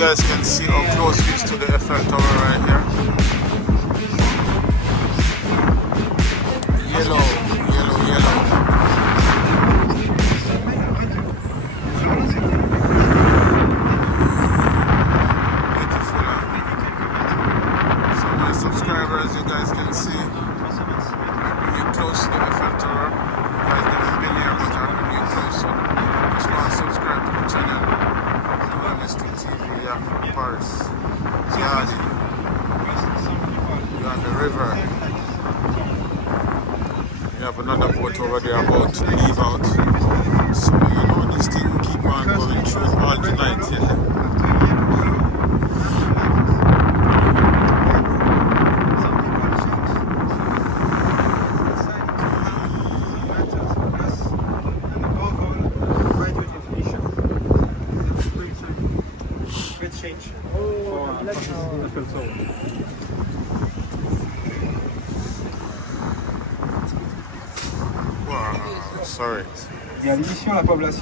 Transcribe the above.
guys can see how close it is to the Eiffel Tower right here. Yellow, yellow, yellow. Beautiful. So my subscribers, you guys can see, I'm really close to the Eiffel Tower. You guys never been here, but I'm really close. So just go and subscribe to the channel. TV, yeah, Paris. Yeah, you're on the river. We have another boat over there about to leave out. So you know this thing keep on going through all the night, yeah. Wow, sorry. Il y a l'émission La Población.